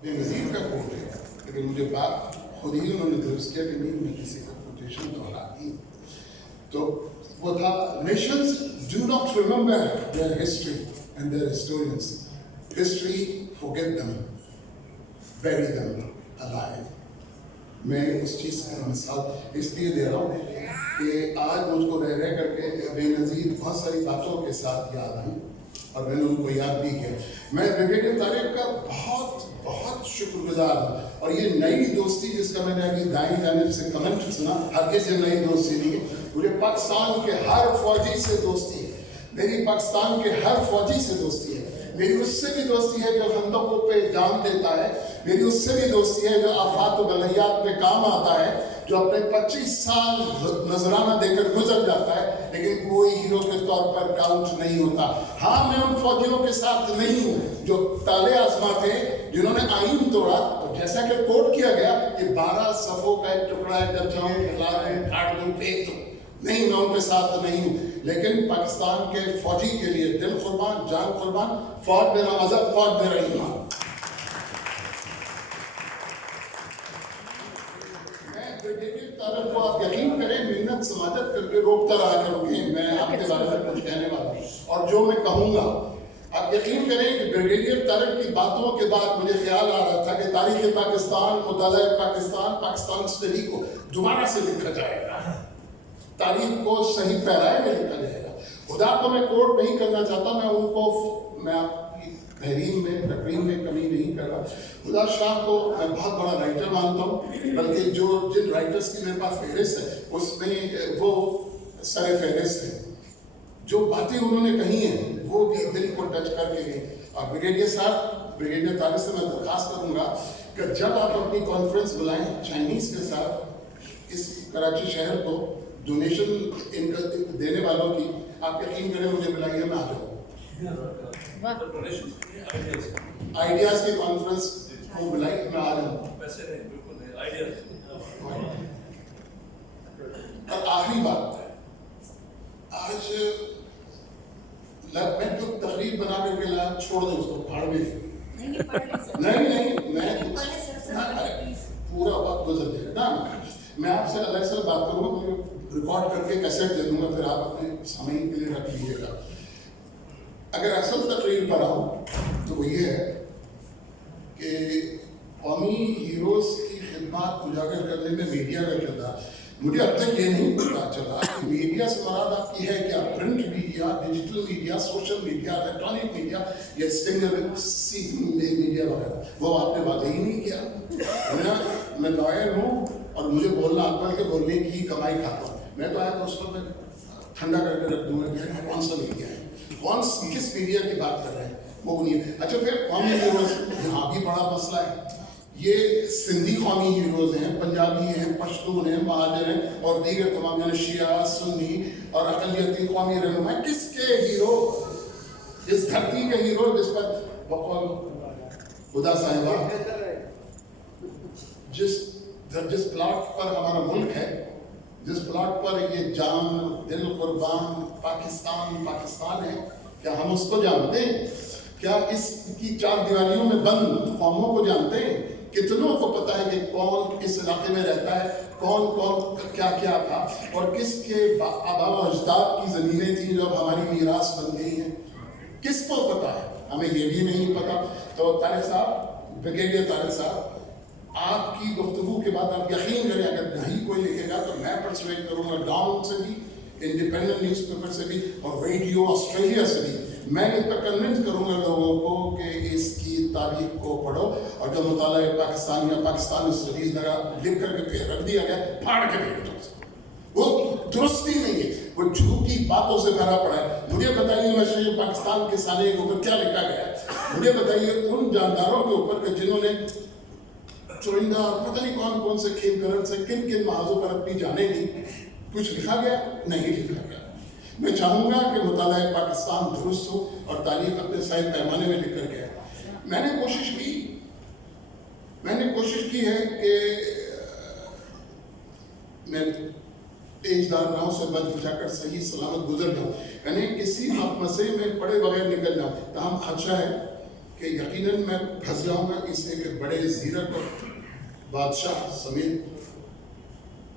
بے نظیر کا کوٹ ہے، لیکن مجھے بات خود ہی انہوں نے درست کیا کہ نہیں میں کسی کا کوٹیشن دہراتی ہوں. تو وہ تھا nations do not remember their history and their historians. History forget them, bury them alive. میں اس چیز کا مثال اس لیے دے رہا ہوں کہ آج مجھ کو رہ رہ کر کے بے نظیر بہت ساری باتوں کے ساتھ یاد آئیں اور میں نے ان کو یاد بھی کیا. میں بریگیڈیئر طارق کا بہت بہت شکر گزار ہوں. اور یہ نئی دوستی جس کا میں نے ابھی دائیں جانب سے کمنٹ سنا، ہرگز یہ نئی دوستی نہیں ہے. مجھے پاکستان کے ہر فوجی سے دوستی ہے، میری پاکستان کے ہر فوجی سے دوستی ہے. میری اس سے بھی دوستی ہے جو خندقوں پہ جان دیتا ہے، میری اس سے بھی دوستی ہے جو آفات و بلیات میں کام آتا ہے، جو اپنے 25 سال نذرانہ دے کر گزر جاتا ہے لیکن کوئی ہیرو کے طور پر کاؤنٹ نہیں ہوتا. ہاں میں ان فوجیوں کے ساتھ نہیں ہوں جو تالے آزما تھے، جنہوں نے آئین توڑا. جیسا کہ کوٹ کیا گیا کہ 12 صفوں کا ایک ٹکڑا ہے، جب چاہوں کھلا دوں پھاڑ دوں پھینک دوں. نہیں، میں ان کے ساتھ نہیں ہوں. لیکن پاکستان کے فوجی کے لیے دل قربان جان قربان، فوج میرا مذہب، فوج میرا ایمان. میں بریگیڈیئر طارق کو آپ یقین کریں محنت سماجت کر کے روکتا رہا کروں گی. میں آپ کے بارے میں کچھ کہنے والا ہوں اور جو میں کہوں گا آپ یقین کریں کہ بریگیڈیئر طارق کی باتوں کے بعد مجھے خیال آ رہا تھا کہ تاریخ پاکستان، مطالعہ پاکستان، پاکستان اسٹڈی کو دوبارہ سے لکھا جائے گا، تاریخ کو صحیح پیرائے میں لکھا جائے گا. خدا کو میں کوٹ نہیں کرنا چاہتا، میں ان کو میں آپ کی تحریم میں تقریم میں کمی نہیں کر رہا. خدا شاہ کو میں بہت بڑا رائٹر مانتا ہوں، بلکہ جن رائٹرز کی میرے پاس فہرست ہے اس میں وہ سر فہرست ہے. جو باتیں انہوں نے کہی ہیں وہ بھی دل کو ٹچ کر کے گئی. اور بریگیڈیئر صاحب، بریگیڈیئر طارق سے میں درخواست کروں گا کہ جب آپ اپنی کانفرنس بلائیں چائنیز کے ساتھ اس کراچی شہر کو ڈونیشن ان کا دینے والوں کی، آپ یقین کریں مجھے بلائیے، میں آ جاؤں. آئیڈیاز کی کانفرنس کو بلائی، میں آ رہا ہوں. اور آخری بات، آج میں جو تقریر بنا کر کے لایا چھوڑ دیں اس کو، پھاڑ بھی نہیں، میں پورا وقت گزر جائے گا. میں آپ سے علیہ سے بات کروں گا، ریکارڈ کر کے کیسٹ دے دوں گا، پھر آپ اپنے سامعین کے لیے رکھ لیجیے گا. اگر اصل تقریر پر آؤں تو وہ یہ ہے کہ قومی ہیروز کی خدمات اجاگر کرنے میں میڈیا کا کردار. مجھے اب تک یہ نہیں پتا چلا کہ میڈیا سے مراد آپ کی ہے کیا؟ Print media, digital media, social media, electronic media یا اسٹنگر میڈیا وغیرہ؟ وہ آپ نے واضح ہی نہیں کیا. میں لائر ہوں اور مجھے بولنا اکبر کے بولنے کی کمائی کھاتا ہوں. میں تو آیا تو اس کو میں ٹھنڈا کر کے رکھ دوں گا کہ کون سا میڈیا ہے، کس میڈیا کی بات کر رہے ہیں وہ نہیں ہے. اچھا پھر قومی ہیروز، یہاں بھی بڑا مسئلہ ہے. یہ سندھی قومی ہیروز ہیں، پنجابی ہیں، پشتون ہیں، مہاجر ہیں اور دیگر تمام، یعنی شیعہ، سنی اور اقلیتی قومی رہنما. کس کے ہیرو؟ اس دھرتی کے ہیرو جس پر بقول خدا صاحبہ جس پلاٹ پر ہمارا ملک ہے، جس پلاٹ پر یہ جان دل قربان پاکستان ہے، کیا ہم اس کو جانتے ہیں؟ کیا اس کی 4 دیواریوں میں بند قوموں کو جانتے ہیں؟ کتنوں کو پتا ہے کہ کون کس علاقے میں رہتا ہے، کون کیا تھا اور کس کے آبا و اجداد کی زمینیں تھیں جو اب ہماری میراث بن گئی ہیں؟ کس کو پتا ہے؟ ہمیں یہ بھی نہیں پتا. تو طارق صاحب، بریگیڈیئر طارق صاحب، آپ کی گفتگو کے بعد آپ یقین کریں اگر نہیں کوئی لکھے گا تو میں پرسویٹ کروں گا ڈاؤن سے بھی، انڈیپینڈنٹ نیوز پیپر سے بھی اور ریڈیو آسٹریلیا سے بھی. میں اس پر کنونس کروں گا لوگوں کو کہ اس کی تاریخ کو پڑھو اور جو مطالعہ پاکستان یا پاکستانی اسٹڈیز لکھ کر کے رکھ دیا گیا پھاڑ کے پھینک دو. وہ درستی نہیں ہے، وہ جھوٹی باتوں سے بھرا پڑا ہے. مجھے بتائیے میں پاکستان کے سالے کے اوپر کیا لکھا گیا ہے؟ مجھے بتائیے ان جانداروں کے اوپر کہ جنہوں نے چوئندہ اور پتہ نہیں کون سے کھیل کرن سے کن محاذوں پر اپنی جانیں دی. کچھ لکھا گیا؟ نہیں لکھا گیا. میں چاہوں گا کہ مطالعہ پاکستان درست ہو اور تاریخ اپنے صحیح پیمانے میں لکھ کر گیا. میں نے کوشش کی ہے کہ میں ایجدار راہوں سے بچ بچا کر صحیح سلامت گزر جاؤں، یعنی کسی مسئلے میں پڑے بغیر نکل جاؤں. تاہم خدشہ ہے کہ یقیناً میں پھنس جاؤں گا اس لیے کہ بڑے زیرک اور بادشاہ سمیت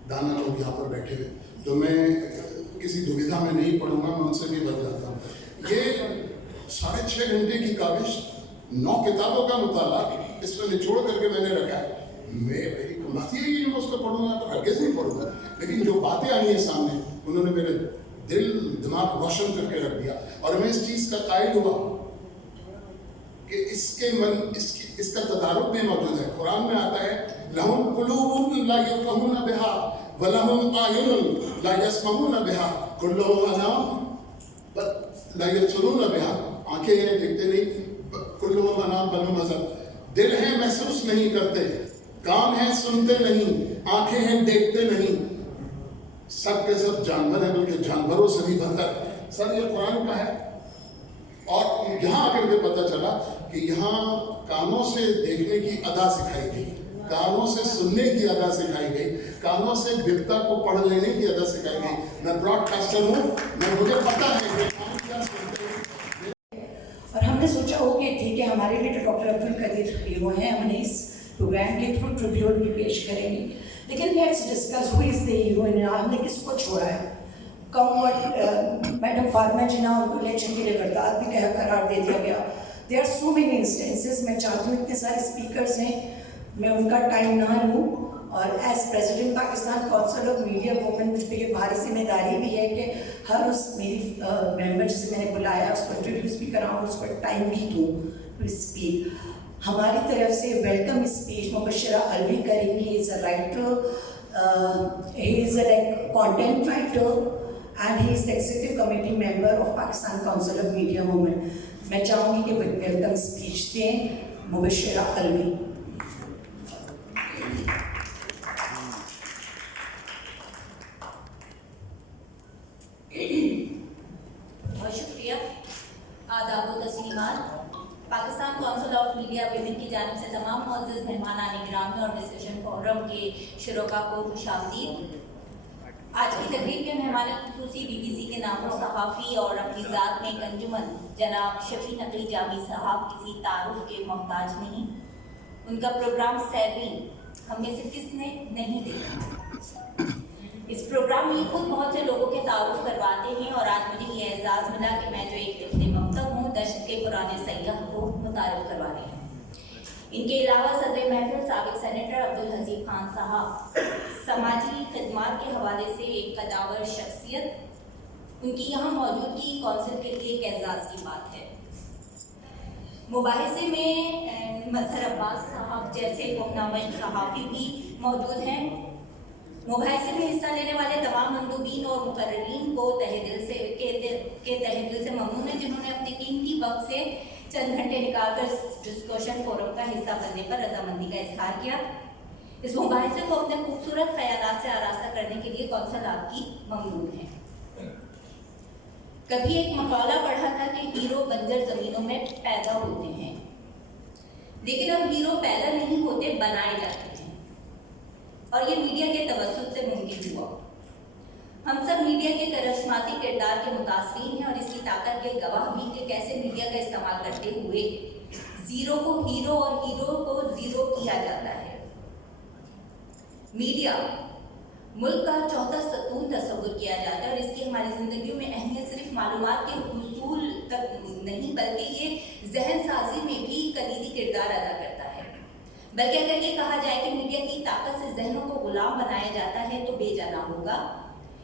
دانا لوگ یہاں پر بیٹھے ہوئے، تو میں کسی دویدھا میں نہیں پڑھوں گا، میں ان سے بھی بچ جاتا ہوں۔ یہ 6.5 گھنٹے کی کاوش، 9 کتابوں کا مطالعہ اس میں نچوڑ کر کے میں نے رکھا ہے۔ میری مستی ہے کہ میں اس کو پڑھوں گا تو ہرگز نہیں پڑھوں گا، لیکن جو باتیں آئی ہیں سامنے انہوں نے میرے دل دماغ روشن کر کے رکھ دیا، اور میں اس چیز کا قائل ہوا کہ اس کا تدارک بھی موجود ہے۔ قرآن میں آتا ہے لَهُمْ قُلُوبٌ لَا يَفْقَهُونَ بِهَا وَلَهُمْ أَعْيُنٌ لَا يَسْمَعُونَ بِهَا كُلُّهُمْ أَنَامٌ لَا يَبْصِرُونَ بِهَا، آنکھیں ہیں دیکھتے نہیں، كُلُّهُمْ أَنَامٌ بَلْ هُمْ عَمْيٌ، دل ہیں محسوس نہیں کرتے، کان ہیں سنتے نہیں، آنکھیں ہیں دیکھتے نہیں، سب کے سب جانور ہیں، بلکہ جانوروں سے بھی بدتر۔ سر یہ قرآن کا ہے، اور یہاں آ کر کے پتہ چلا کہ یہاں کانوں سے دیکھنے کی ادا سکھائی گئی، کانوں سے سننے کی ادا سکھائی گئی، کانوں سے بپتا کو پڑھ لینے کی ادا سکھائی گئی۔ میں براڈ کاسٹر ہوں، مجھے پتہ ہے کہ کان کیا سنتے ہیں۔ اور ہم نے سوچا ہو کہ ٹھیک ہے ہمارے لیے تو ڈاکٹر عبد القدیر ہیرو ہیں، ہم نے اس پروگرام کے تھرو ٹریبیوٹ بھی پیش کریں گے، لیکن let's discuss who is the hero, ہم نے کس کو چھوڑا ہے۔ میڈم فاطمہ جناح ان کو الیکشن کے لیے غرض بھی قرار دے دیا گیا۔ There are so many instances, میں چاہتی ہوں اتنے سارے اسپیکرز ہیں، میں ان کا ٹائم نہ لوں، اور as president Pakistan council of media women مجھ پہ یہ بھاری ذمہ داری بھی ہے کہ ہر اس میری ممبر جسے میں نے بلایا اس کو انٹروڈیوس بھی کراؤں، اس کو ٹائم بھی دوں ٹو اسپیک۔ ہماری طرف سے ویلکم اسپیچ مبشرہ علوی کریں گی، is a writer, he is a content writer and he is the executive committee member of Pakistan Council of Media Women۔ میں چاہوں گی کہ وہ ویلکم اسپیچ دیں مبشرہ علوی۔ بہت شکریہ، آداب و تسلیمات۔ Pakistan council of Media Women کی جانب سے تمام معزز مہمانان گرامی اور ڈسکشن فورم کے شرکاء کو خوش آمدید۔ آج کی تقریب کے مہمان خصوصی بی بی سی کے نامور صحافی اور اپنی ذات میں ایک انجمن جناب شفیع نقوی جامی صاحب کسی تعارف کے محتاج نہیں۔ ان کا پروگرام سیرین ہم میں سے کس نے نہیں دیکھا۔ اس پروگرام میں خود بہت سے لوگوں کے تعارف کرواتے ہیں، اور آج مجھے یہ اعزاز ملا کہ میں جو ایک لکھتے مکتب ہوں، دشت کے پرانے سیاح کو متعارف کروا رہے ہیں۔ ان کے علاوہ صدر محفل سابق سینیٹر عبدالحزیب خان صاحب سماجی خدمات کے حوالے سے ایک قداور شخصیت، ان کی یہاں موجودگی کونسل کے لیے ایک اعزاز کی بات ہے۔ مباحثے میں مظہر عباس صاحب جیسے گفتگو صحافی بھی موجود ہیں۔ مباحثے میں حصہ لینے والے تمام مندوبین اور مقررین کو تہہ دل سے ممنون ہے، جنہوں نے اپنے قیمتی وقت سے چند گھنٹے نکال کر ڈسکشن فورم کا حصہ بننے پر رضامندی کا اظہار کیا۔ اس مباحثے کو اپنے خوبصورت خیالات سے آراستہ کرنے کے لیے کونسل آپ کی ممنون ہے۔ کبھی ایک مقالہ پڑھا تھا کہ ہیرو بنجر زمینوں میں پیدا ہوتے ہیں، لیکن اب ہیرو پیدا نہیں ہوتے، بنائے جاتے ہیں، اور یہ میڈیا کے توسط سے ممکن ہوا۔ ہم سب میڈیا کے کرشماتی کردار کے متاثرین ہیں، اور اس کی طاقت کے گواہ بھی کہ کیسے میڈیا کا استعمال کرتے ہوئے زیرو کو ہیرو اور ہیرو کو زیرو کیا جاتا ہے۔ میڈیا ملک کا چوتھا ستون تصور کیا جاتا ہے، اور اس کی ہماری زندگیوں میں اہمیت صرف معلومات کے حصول تک نہیں بلکہ یہ ذہن سازی میں بھی کلیدی کردار ادا کرتا ہے۔ بلکہ اگر یہ کہا جائے کہ میڈیا کی طاقت سے ذہنوں کو غلام بنایا جاتا ہے تو بے جانا ہوگا۔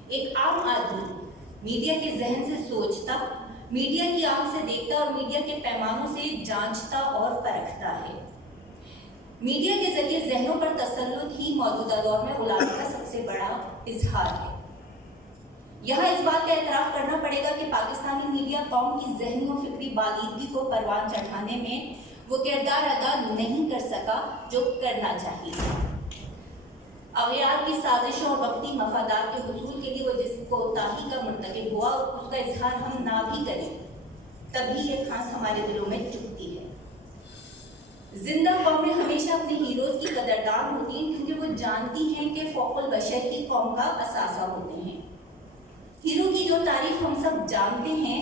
ایک عام آدمی میڈیا کے ذہن سے سوچتا، میڈیا کی آنکھ سے دیکھتا اور میڈیا کے پیمانوں سے جانچتا اور پرکھتا ہے۔ میڈیا کے ذریعے ذہنوں پر تسلط ہی موجودہ دور میں غلامی کا سب سے بڑا اظہار ہے۔ یہاں اس بات کا اعتراف کرنا پڑے گا کہ پاکستانی میڈیا قوم کی ذہنی و فکری بالیدگی کو پروان چڑھانے میں وہ کردار ادا نہیں کر سکا جو کرنا چاہیے۔ اغیار کی سازشوں اور وقتی مفادات کے حصول کے لیے وہ جس کوتاہی کا مرتکب ہوا، اس کا اظہار ہم نہ بھی کریں تب بھی یہ کھانس ہمارے دلوں میں چبھتی ہے۔ زندہ قومیں ہمیشہ اپنے ہیروز کی قدردان ہوتی ہیں، کیونکہ وہ جانتی ہیں کہ فوق البشر ہی قوم کا اثاثہ ہوتے ہیں۔ ہیرو کی جو تعریف ہم سب جانتے ہیں